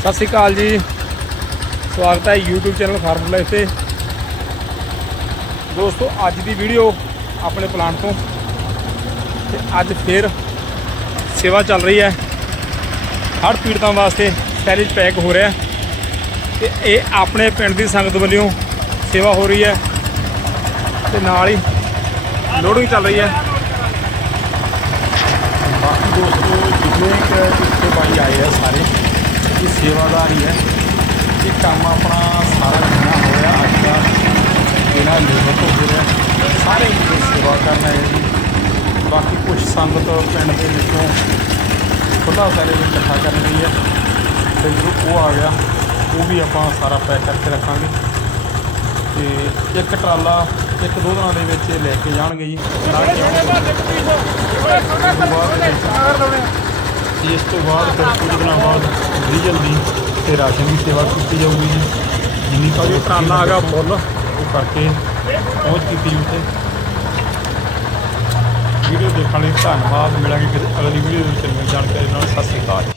ਸਤਿ ਸ਼੍ਰੀ ਅਕਾਲ ਜੀ। ਸਵਾਗਤ ਹੈ YouTube ਚੈਨਲ ਫਾਰਮ ਲਾਈਫ ਤੇ। ਦੋਸਤੋ, ਅੱਜ ਦੀ ਵੀਡੀਓ ਆਪਣੇ ਪਲਾਂਟ ਤੋਂ। ਤੇ ਅੱਜ ਫੇਰ ਸੇਵਾ ਚੱਲ ਰਹੀ ਹੈ। ਹੜ੍ਹ ਪੀੜਤਾਂ ਵਾਸਤੇ ਸੈਲਿਜ ਪੈਕ ਹੋ ਰਿਹਾ। ਤੇ ਇਹ ਆਪਣੇ ਪਿੰਡ ਦੀ ਸੰਗਤ ਵੱਲੋਂ ਸੇਵਾ ਹੋ ਰਹੀ ਹੈ। ਤੇ ਨਾਲ ਹੀ ਲੋਡਿੰਗ ਚੱਲ ਰਹੀ ਹੈ ਬਾਕੀ ਦੋਸਤੋ ਜਿੰਨੇ ਕੁ ਇੱਥੇ ਬਾਈ ਆਏ ਆ ਸਾਰੇ ਇਹ ਸੇਵਾਦਾਰ ਹੀ। ਹੈ ਇਹ ਕੰਮ ਆਪਣਾ ਸਾਰਾ ਜਿੰਨਾ ਹੋ ਰਿਹਾ ਅੱਜ ਦਾ ਇਹਨਾਂ ਲੇਬਰ ਤੋਂ ਹੋ ਰਿਹਾ। ਸਾਰੇ ਹੀ ਸੇਵਾ ਕਰਨ ਆਏ ਜੀ ਬਾਕੀ ਕੁਝ ਸੰਗਤ ਪਿੰਡ ਦੇ ਵਿੱਚੋਂ ਖੁੱਲਾ ਸਾਰੇ ਵਿੱਚ ਇਕੱਠਾ ਕਰ ਰਹੀ ਹੈ। ਤੇ ਜਦੋਂ ਉਹ ਆ ਗਿਆ ਉਹ ਵੀ ਆਪਾਂ ਸਾਰਾ ਪੈਕ ਕਰਕੇ ਰੱਖਾਂਗੇ। ਤੇ ਇੱਕ ਟਰਾਲਾ ਇੱਕ ਦੋ ਦਿਨਾਂ ਦੇ ਵਿੱਚ ਇਹ ਲੈ ਕੇ ਜਾਣਗੇ ਜੀ। ਲਾ ਕੇ ਆਉਣਗੇ। ਇਸ ਤੋਂ ਬਾਅਦ ਫਿਰ ਕੁਝ ਦਿਨਾਂ ਬਾਅਦ ਡੀਜ਼ਲ ਦੀ ਤੇ ਰਾਸ਼ਨ ਦੀ ਸੇਵਾ ਕੀਤੀ ਜਾਊਗੀ ਜੀ। ਜਿੰਨੀ ਕੁ ਟਰਾਲਾ ਹੈਗਾ ਫੁੱਲ। ਉਹ ਕਰਕੇ ਪਹੁੰਚ ਕੀਤੀ ਉੱਥੇ। ਵੀਡੀਓ ਦੇਖਣ ਲਈ ਧੰਨਵਾਦ। ਮਿਲਾਂਗੇ ਫਿਰ ਅਗਲੀ ਵੀਡੀਓ ਵਿੱਚ। ਨਵੀਂ ਜਾਣਕਾਰੀ ਨਾਲ। ਸਤਿ ਸ੍ਰੀ ਅਕਾਲ